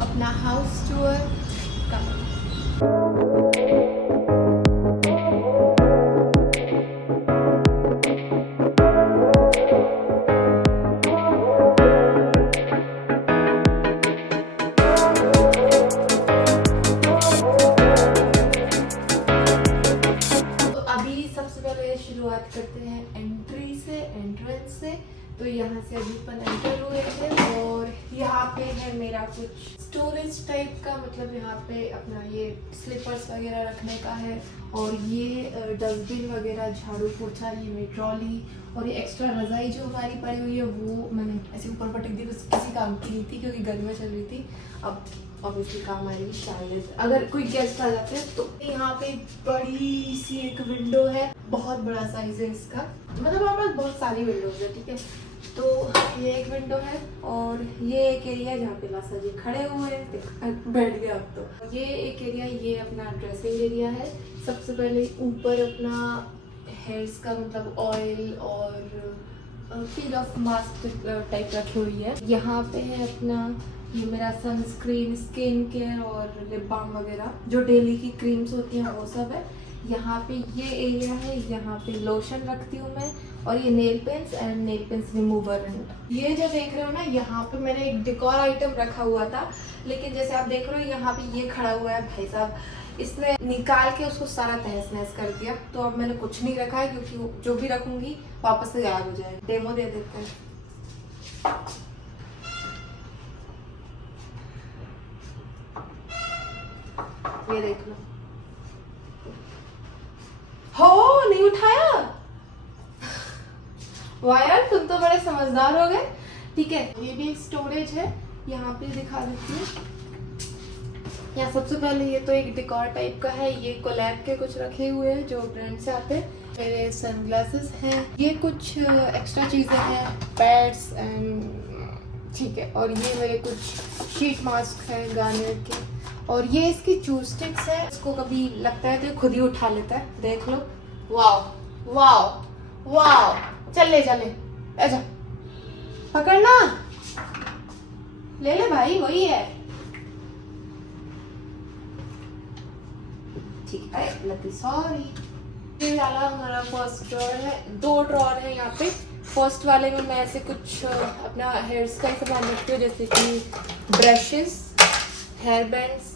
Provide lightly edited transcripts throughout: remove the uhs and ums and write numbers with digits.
अपना house tour का। तो अभी सबसे पहले शुरुआत करते हैं एंट्रेंस से। तो यहाँ से अभी अपन एंटर हुए थे और यहाँ पे है मेरा कुछ स्टोरेज टाइप का, मतलब यहाँ पे अपना ये स्लीपर्स वगैरह रखने का है। और ये डस्टबिन वगैरह, झाड़ू पोछा, ये मेरी ट्रॉली और ये एक्स्ट्रा रजाई जो हमारी पड़ी हुई है वो मैंने ऐसे ऊपर पटक दी, बस किसी काम की नहीं थी क्योंकि गर्मी चल रही थी। अब ऑब्वियसली काम आएगी शायद अगर कोई गेस्ट आ जाते हैं। तो यहाँ पे बड़ी सी एक विंडो है, बहुत बड़ा साइज है इसका, मतलब हमारे पास बहुत सारी विंडोज है, ठीक है। तो ये एक विंडो है और ये एक एरिया जहाँ पे लासा जी खड़े हुए हैं, बैठ गया अब तो। ये एक एरिया, ये अपना ड्रेसिंग एरिया है। सबसे पहले ऊपर अपना हेयर्स का मतलब ऑयल और पील ऑफ मास्क टाइप रखी हुई है। यहाँ पे है अपना ये मेरा सनस्क्रीन, स्किन केयर और लिप बाम वगैरह जो डेली की क्रीम्स होती हैं वो सब है। यहाँ पे ये एरिया है, यहाँ पे लोशन रखती हूँ मैं, और ये nail paints and nail paints remover. ये जो देख रहे हो ना, यहाँ पे मैंने एक डेकोर आइटम रखा हुआ था, लेकिन जैसे आप देख रहे हो यहाँ पे ये खड़ा हुआ है भाई साहब, इसने निकाल के उसको सारा तहस नहस कर दिया। तो अब मैंने कुछ नहीं रखा है क्योंकि जो भी रखूंगी वापस से गायब हो जाएगा। डेमो दे देते हैं। ये देख लो। हो नहीं उठाया, वाह यार तुम तो बड़े समझदार हो गए। ठीक है, ये भी एक स्टोरेज है, यहाँ पे दिखा देती हूँ। यहाँ सबसे पहले ये तो एक डेकोर टाइप का है, ये कोलैब के कुछ रखे हुए हैं जो ब्रांड से आते हैं। मेरे सनग्लासेस हैं, ये कुछ एक्स्ट्रा चीजें हैं, पैड्स एंड ठीक है। और ये मेरे कुछ शीट मास्क है गार्नियर के, और ये इसकी चू स्टिक्स है। इसको कभी लगता है तो खुद ही उठा लेता है, देख लो। वाओ वाओ वाओ, चले ऐसा पकड़ना, ले ले भाई, वही है। ठीक है, लकी सॉरी। ये वाला हमारा फर्स्ट ड्रॉर है, 2 ड्रॉर है यहाँ पे। फर्स्ट वाले में मैं ऐसे कुछ अपना हेयर स्टाइल सामान रखती हूँ, जैसे कि brushes, hair bands,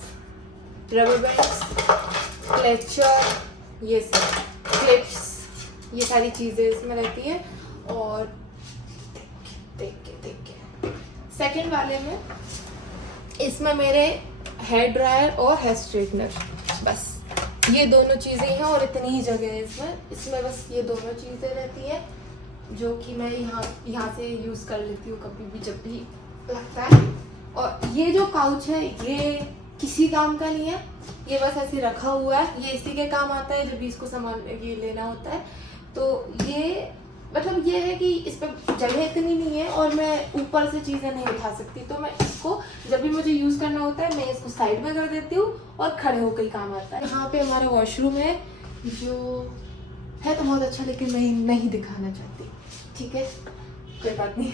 rubber bands, clutcher, ये सब क्लिप्स, ये सारी चीज़ें इसमें रहती है। और देखिए सेकंड वाले में इसमें मेरे हेयर ड्रायर और हेयर स्ट्रेटनर, बस ये दोनों चीज़ें हैं और इतनी ही जगह है इसमें बस ये दोनों चीज़ें रहती हैं जो कि मैं यहाँ से यूज़ कर लेती हूँ कभी भी जब भी लगता है। और ये जो पाउच है ये किसी काम का नहीं है, ये बस ऐसे रखा हुआ है, ये इसी के काम आता है जब भी इसको सामान ये लेना होता है। तो ये मतलब ये है कि इस पर जगह इतनी नहीं है और मैं ऊपर से चीज़ें नहीं उठा सकती, तो मैं इसको जब भी मुझे यूज़ करना होता है मैं इसको साइड में कर देती हूँ और खड़े होकर ही काम आता है। यहाँ पे हमारा वॉशरूम है जो है तो बहुत अच्छा, लेकिन मैं नहीं दिखाना चाहती, ठीक है कोई बात नहीं,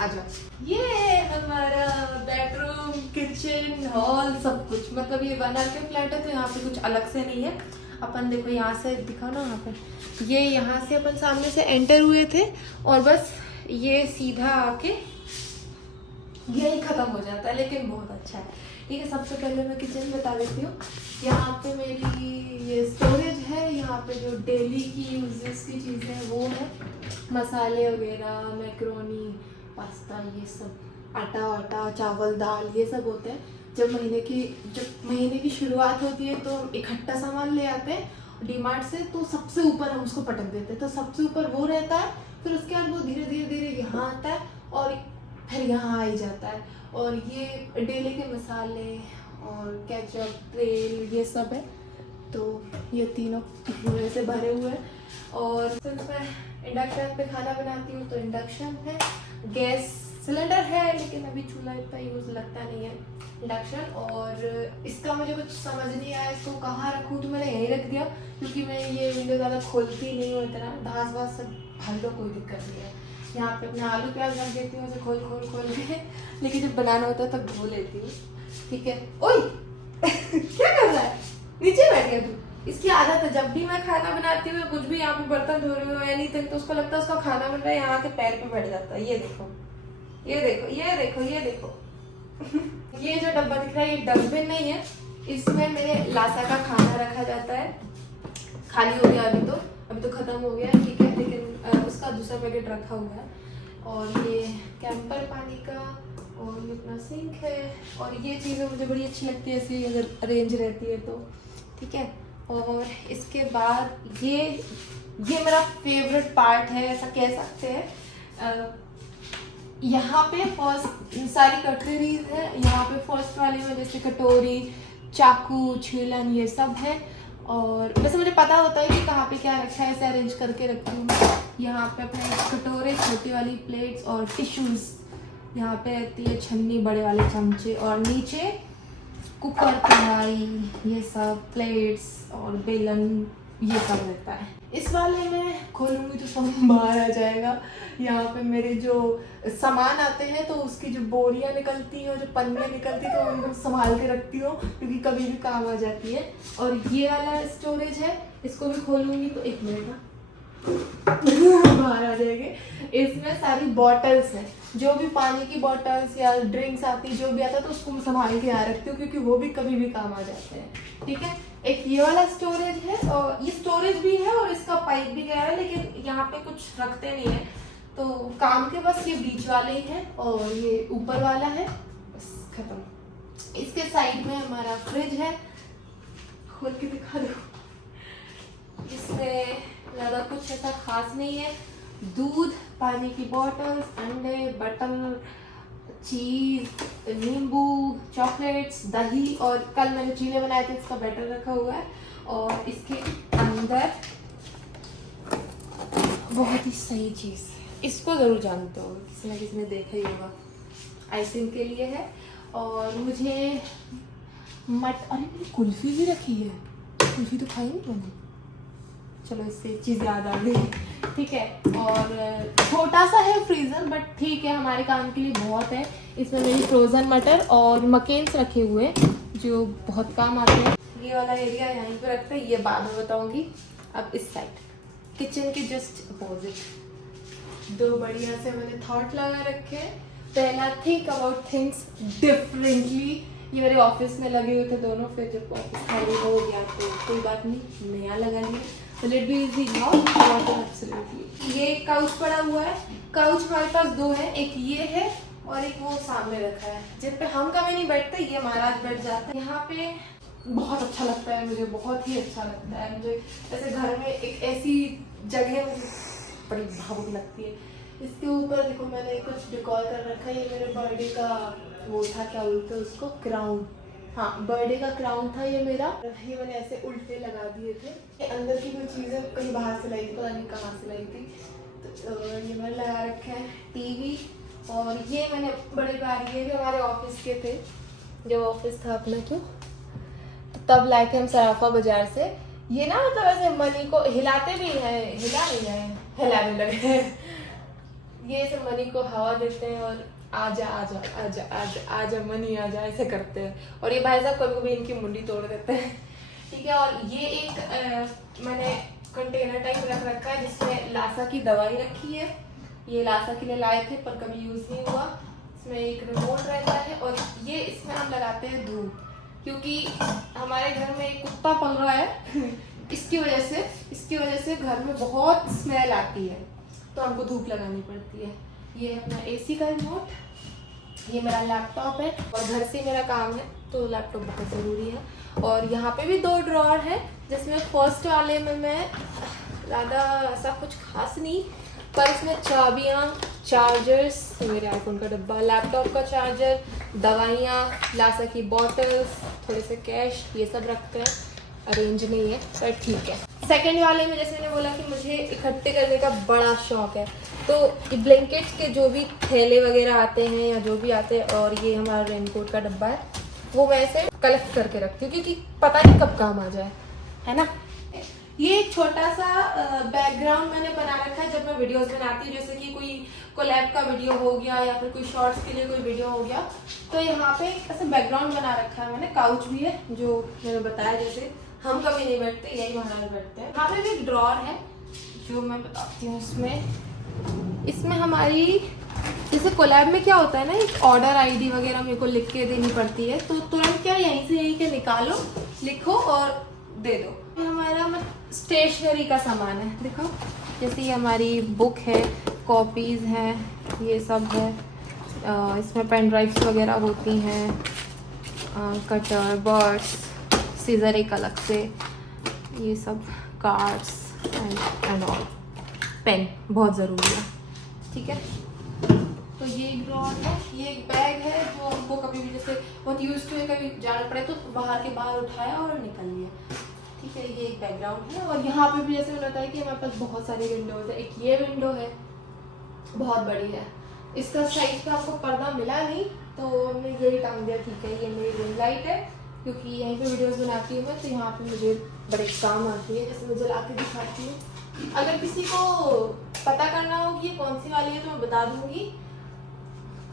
आ जाओ। ये हमारा बेडरूम, किचन, हॉल, सब कुछ, मतलब ये 1 के फ्लैट है तो यहाँ पे कुछ अलग से नहीं है। अपन देखो यहाँ से दिखाओ ना, यहाँ पे ये यहाँ से अपन सामने से एंटर हुए थे और बस ये सीधा आके यही खत्म हो जाता है, लेकिन बहुत अच्छा है। ठीक है, सबसे पहले मैं किचन बता देती हूँ। यहाँ पे मेरी ये स्टोरेज है, यहाँ पे जो डेली की यूजेस की चीज़ें हैं वो है, मसाले वगैरह, मैक्रोनी, पास्ता, ये सब, आटा वाटा, चावल, दाल, ये सब होते हैं। जब महीने की शुरुआत होती है तो इकट्ठा सामान ले आते हैं डीमार्ट से, तो सबसे ऊपर हम उसको पटक देते हैं, तो सबसे ऊपर वो रहता है। फिर उसके बाद वो धीरे धीरे यहाँ आता है और फिर यहाँ आ ही जाता है। और ये डेली के मसाले और केचप, तेल, ये सब है, तो ये तीनों पूरे से भरे हुए हैं। और सिंस मैं इंडक्शन पे खाना बनाती हूँ तो इंडक्शन है, गैस सिलेंडर है, लेकिन अभी चूल्हा इतना यूज़ लगता नहीं है, इंडक्शन। और इसका मुझे कुछ समझ नहीं आया इसको कहाँ रखूँ, तो मैंने यहीं रख दिया क्योंकि मैं ये विंडो ज़्यादा खोलती नहीं हूँ, इतना घास वास सब भर दो, कोई दिक्कत नहीं है। यहाँ पे अपना आलू प्याज रख देती हूँ, उसे खोल खोल खोल के, लेकिन जब बनाना होता है तब धो लेती हूँ। ठीक है। ओए क्या कर रहा है, नीचे बैठ गया तू। इसकी आदत है, जब भी मैं खाना बनाती हूँ कुछ भी, यहाँ पे बर्तन धो रही हूँ एनीथिंग, तो उसको लगता है उसका खाना बन रहा है, यहाँ के पैर पे बैठ जाता है। ये देखो ये देखो ये देखो ये देखो ये जो डब्बा दिख रहा है ये डस्टबिन नहीं है, इसमें मेरे लासा का खाना रखा जाता है। खाली हो गया अभी तो खत्म हो गया, ठीक है, लेकिन उसका दूसरा पैकेट रखा हुआ है। और ये कैंपर पानी का, और ये अपना सिंक है, और ये चीज़ें मुझे बड़ी अच्छी लगती है ऐसी अगर अरेंज रहती है तो, ठीक है। और इसके बाद ये मेरा फेवरेट पार्ट है, ऐसा कह सकते हैं। यहाँ पे फर्स्ट सारी कटलरीज है, यहाँ पे फर्स्ट वाले में जैसे कटोरी, चाकू, छीलन, ये सब है। और वैसे मुझे पता होता है कि कहाँ पे क्या रखा है, ऐसे अरेंज करके रखती हूँ। यहाँ पे अपने कटोरे, छोटी वाली प्लेट्स और टिश्यूज, यहाँ पे रहती है छन्नी, बड़े वाले चमचे, और नीचे कुकर, कढ़ाई, ये सब प्लेट्स और बेलन, ये सब रहता है। इस वाले में खोलूंगी तो सब बाहर आ जाएगा। यहाँ पे मेरे जो सामान आते हैं तो उसकी जो बोरियां निकलती हैं और जो पन्नियाँ निकलती हैं तो उनको संभाल के रखती हूँ, क्योंकि कभी भी काम आ जाती है। और ये वाला स्टोरेज है, इसको भी खोलूंगी तो 1 मिनट ना बाहर आ जाएंगे। इसमें सारी बॉटल्स हैं, जो भी पानी की बॉटल्स या ड्रिंक्स आती, जो भी आता है तो उसको संभाल के यहाँ रखती हूँ, क्योंकि वो भी कभी भी काम आ जाते हैं। ठीक है। एक ये वाला स्टोरेज है, और ये स्टोरेज भी है और इसका पाइप भी गया है, लेकिन यहाँ पे कुछ रखते नहीं है तो काम के बस ये बीच वाले ही है, और ये ऊपर वाला है, बस खत्म। इसके साइड में हमारा फ्रिज है, खोल के दिखा दो। इसमें ज़्यादा कुछ ऐसा खास नहीं है, दूध, पानी की बॉटल्स, अंडे, बटर, चीज़, नींबू, चॉकलेट्स, दही, और कल मैंने चीले बनाए थे इसका बैटर रखा हुआ है। और इसके अंदर बहुत ही सही चीज़, इसको ज़रूर जानते हो, किसी ना किसी ने देखा ही होगा, आइसिंग के लिए है। और मुझे अरे मेरी कुल्फ़ी भी रखी है, कुल्फ़ी तो खाई नहीं मैंने, चलो इससे एक चीज़ याद आ गई। ठीक है। और छोटा सा है फ्रीज़र, बट ठीक है, हमारे काम के लिए बहुत है। इसमें मेरी फ्रोज़न मटर और मकेन्स रखे हुए हैं जो बहुत काम आते हैं। ये वाला एरिया यहीं पे रखते हैं, ये बाद में बताऊंगी। अब इस साइड किचन के जस्ट अपोजिट 2 बढ़िया से मैंने थॉट लगा रखे हैं। पहला, थिंक अबाउट थिंग्स डिफरेंटली। ये मेरे ऑफिस में लगे हुए थे दोनों, फिर जब ऑफिस खाली हो गया तो कोई बात नहीं, नया लगा लिया। Let be easy not absolutely. ये काउच पड़ा हुआ है, काउच हमारे पास 2 है, एक ये है और एक वो सामने रखा है, जिन पे हम कभी नहीं बैठते, ये महाराज बैठ जाता है। यहाँ पे बहुत अच्छा लगता है मुझे, बहुत ही अच्छा लगता है मुझे। ऐसे घर में एक ऐसी जगह मुझे बड़ी भावुक लगती है। इसके ऊपर देखो मैंने कुछ डेकोर कर रखा है, ये मेरे बर्थडे का वो था, क्या बोलते हैं उसको, क्राउन। हाँ, बर्थडे का क्राउन था ये मेरा। ये मैंने ऐसे उल्टे लगा दिए थे। ये अंदर की कोई चीज़ें कहीं बाहर से लाई थी, पता नहीं कहाँ से लाई थी, तो ये मैंने लगा रखा है। टीवी, और ये मैंने बड़े बार, ये भी हमारे ऑफिस के थे, जब ऑफिस था अपना, क्यों तो तब लाए थे हम सराफा बाजार से। ये ना मतलब ऐसे मनी को हिलाते भी हैं, हिला नहीं है, हिलाने लगे ये ऐसे मनी को हवा देते हैं और आजा आजा आजा आजा आजा मनी आजा ऐसे करते हैं। और ये भाई साहब कभी कभी इनकी मुंडी तोड़ देते हैं। ठीक है। और ये एक मैंने कंटेनर टाइप रख रखा है, जिसमें लासा की दवाई रखी है। ये लासा के लिए लाए थे पर कभी यूज़ नहीं हुआ। इसमें एक रिमोट रहता है, और ये इसमें हम लगाते हैं धूप, क्योंकि हमारे घर में एक कुत्ता पल रहा है इसकी वजह से घर में बहुत स्मेल आती है, तो हमको धूप लगानी पड़ती है। ये अपना एसी का रिमोट, ये मेरा लैपटॉप है, और घर से मेरा काम है तो लैपटॉप बहुत ज़रूरी है। और यहाँ पे भी 2 ड्रॉअर है, जिसमें फर्स्ट वाले में मैं ज़्यादा ऐसा कुछ खास नहीं, पर इसमें चाबियाँ, चार्जर्स, मेरे आईफोन का डब्बा, लैपटॉप का चार्जर, दवाइयाँ, लासा की बॉटल्स, थोड़े से कैश, ये सब रखते हैं। अरेंज नहीं है पर ठीक है। सेकंड वाले में जैसे मैंने बोला कि मुझे इकट्ठे करने का बड़ा शौक है, तो ब्लैंकेट्स के जो भी थैले वगैरह आते हैं या जो भी आते हैं, और ये हमारा रेनकोट का डब्बा है, वो मैं ऐसे कलेक्ट करके रखती हूँ, क्योंकि पता नहीं कब काम आ जाए, है ना। ये एक छोटा सा बैकग्राउंड मैंने बना रखा है। जब जब मैं वीडियोस बनाती हूँ, जैसे कि कोई कोलैब का वीडियो हो गया या फिर कोई शॉर्ट्स के लिए कोई वीडियो हो गया, तो यहाँ पे ऐसे बैकग्राउंड बना रखा है मैंने, काउच भी है जो मैंने बताया, जैसे हम कभी नहीं बैठते, यही महाराज बैठते हैं। यहाँ पे भी एक ड्रॉर है जो मैं बताती हूँ। इसमें हमारी जैसे कोलैब में क्या होता है ना, एक ऑर्डर आईडी वगैरह मेरे को लिख के देनी पड़ती है, तो तुरंत क्या यहीं से यहीं के निकालो, लिखो और दे दो। ये हमारा स्टेशनरी का सामान है, देखो जैसे ये हमारी बुक है, कॉपीज़ हैं, ये सब है। इसमें पेन ड्राइव्स वगैरह होती हैं, कटर, बर्ड्स, सीजर एक अलग से, ये सब कार्ड्स एंड ऑल, पेन बहुत ज़रूरी है, ठीक है। तो ये एक ड्रॉर है, ये एक बैग है जो हमको कभी भी जैसे बहुत यूज टू है, कभी जाना पड़े तो बाहर उठाया और निकल लिया, ठीक है। ये एक बैकग्राउंड है और यहाँ पे भी जैसे मैंने बताया कि हमारे पास बहुत सारी विंडोज है। एक ये विंडो है, बहुत बड़ी है, इसका साइज का आपको पर्दा मिला नहीं तो हमने यही टांग दिया, ठीक है। ये मेरी रिंग लाइट है क्योंकि यहीं पे वीडियोस बनाती हूँ मैं, तो यहाँ पे मुझे बड़े काम आती है, जैसे मैं जला के दिखाती हूँ। अगर किसी को पता करना हो कि ये कौन सी वाली है तो मैं बता दूंगी,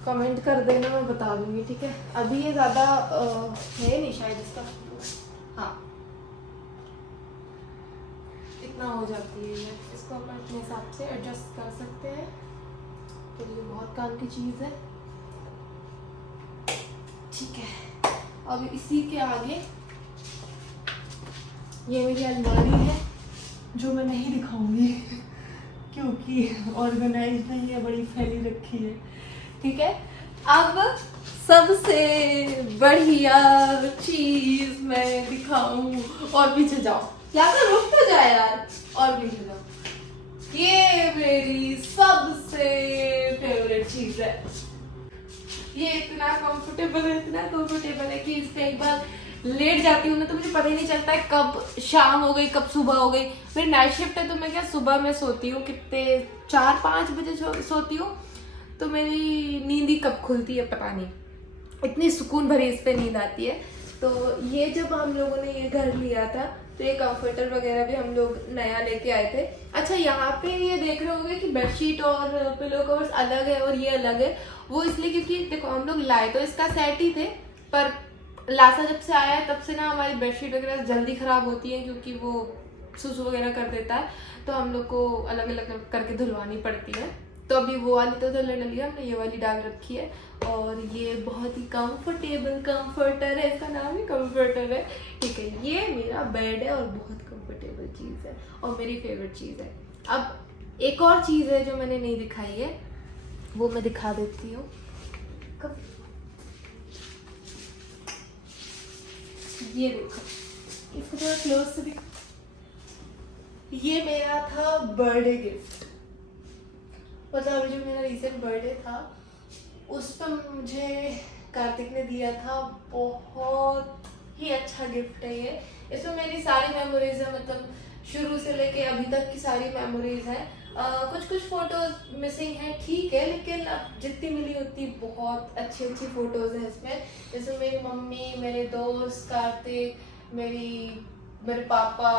कमेंट कर देना, मैं बता दूंगी, ठीक है। अभी ये ज़्यादा है नहीं शायद इसका, हाँ इतना हो जाती है ये, इसको अपन अपने हिसाब से एडजस्ट कर सकते हैं, तो ये बहुत काम की चीज़ है, ठीक है। अब इसी के आगे ये मेरी अलमारी है जो मैं नहीं दिखाऊंगी क्योंकि ऑर्गेनाइज नहीं है, बड़ी फैली रखी है, ठीक है। अब सबसे बढ़िया चीज मैं दिखाऊं, और पीछे जाओ, या तो रुक तो जाए यार, और पीछे जाओ। ये मेरी सबसे फेवरेट चीज है, ये इतना कंफर्टेबल है कि इस पे एक बार लेट जाती हूँ ना तो मुझे पता ही नहीं चलता है कब शाम हो गई कब सुबह हो गई। मेरी नाइट शिफ्ट है तो मैं क्या सुबह में सोती हूँ, कितने 4-5 बजे सोती हूँ, तो मेरी नींद ही कब खुलती है पता नहीं, इतनी सुकून भरी इस पे नींद आती है। तो ये जब हम लोगों ने ये घर लिया था तो ये कंफर्टर वगैरह भी हम लोग नया लेके आए थे। अच्छा यहाँ पे ये देख रहे होंगे कि बेडशीट और पिलो कवर्स अलग है और ये अलग है, वो इसलिए क्योंकि देखो हम लोग लाए तो इसका सेट ही थे, पर लासा जब से आया है तब से ना हमारी बेडशीट वगैरह जल्दी ख़राब होती है क्योंकि वो सुसु वगैरह कर देता है, तो हम लोग को अलग अलग करके धुलवानी पड़ती है। तो अभी वो वाली तो धुल लिया हमने, ये वाली डाल रखी है, और ये बहुत ही कंफर्टेबल कंफर्टर है, इसका नाम ही कंफर्टर है, ठीक है। ये मेरा बेड है और बहुत कंफर्टेबल चीज़ है और मेरी फेवरेट चीज़ है। अब एक और चीज़ है जो मैंने नहीं दिखाई है, वो मैं दिखा देती हूँ। ये देखो, इसको थोड़ा क्लोज से दिखा, ये मेरा था बर्थडे गिफ्ट, मतलब जो मेरा रिसेंट बर्थडे था उस पर मुझे कार्तिक ने दिया था, बहुत ही अच्छा गिफ्ट है ये। इसमें मेरी सारी मेमोरीज है, मतलब शुरू से लेके अभी तक की सारी मेमोरीज है। कुछ कुछ फोटोज मिसिंग है, ठीक है, लेकिन जितनी मिली उतनी बहुत अच्छी अच्छी फोटोज है इसमें। जैसे मेरी मम्मी, मेरे दोस्त कार्तिक, मेरे पापा,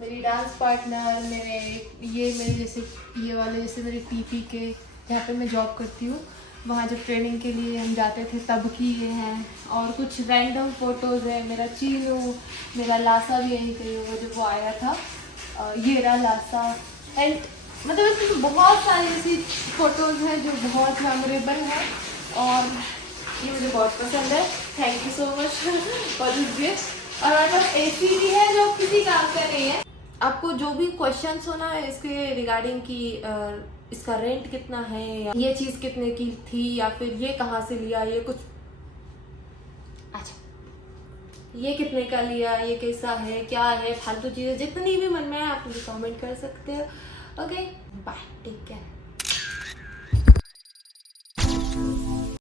मेरी डांस पार्टनर, मेरे जैसे ये वाले जैसे मेरे टीपी के जहाँ पे मैं जॉब करती हूँ वहाँ जब ट्रेनिंग के लिए हम जाते थे तब की ये हैं, और कुछ रैंडम फोटोज़ है। मेरा चीनू, मेरा लासा भी यहीं कहीं होगा जब वो आया था, ये रहा लासा। एंड मतलब इसमें तो बहुत सारी ऐसी फ़ोटोज़ हैं जो बहुत मेमोरेबल है और ये मुझे बहुत पसंद है। Thank you so much for this gift. और मतलब ऐसी भी है जो किसी काम का नहीं है। आपको जो भी क्वेश्चंस होना है इसके रिगार्डिंग कि इसका रेंट कितना है, या ये चीज़ कितने की थी, या फिर ये कहाँ से लिया, ये कुछ अच्छा ये कितने का लिया, ये कैसा है, क्या है, फालतू चीज़ें जितनी भी मन में है आप मुझे कमेंट कर सकते हो। Okay bye, take care.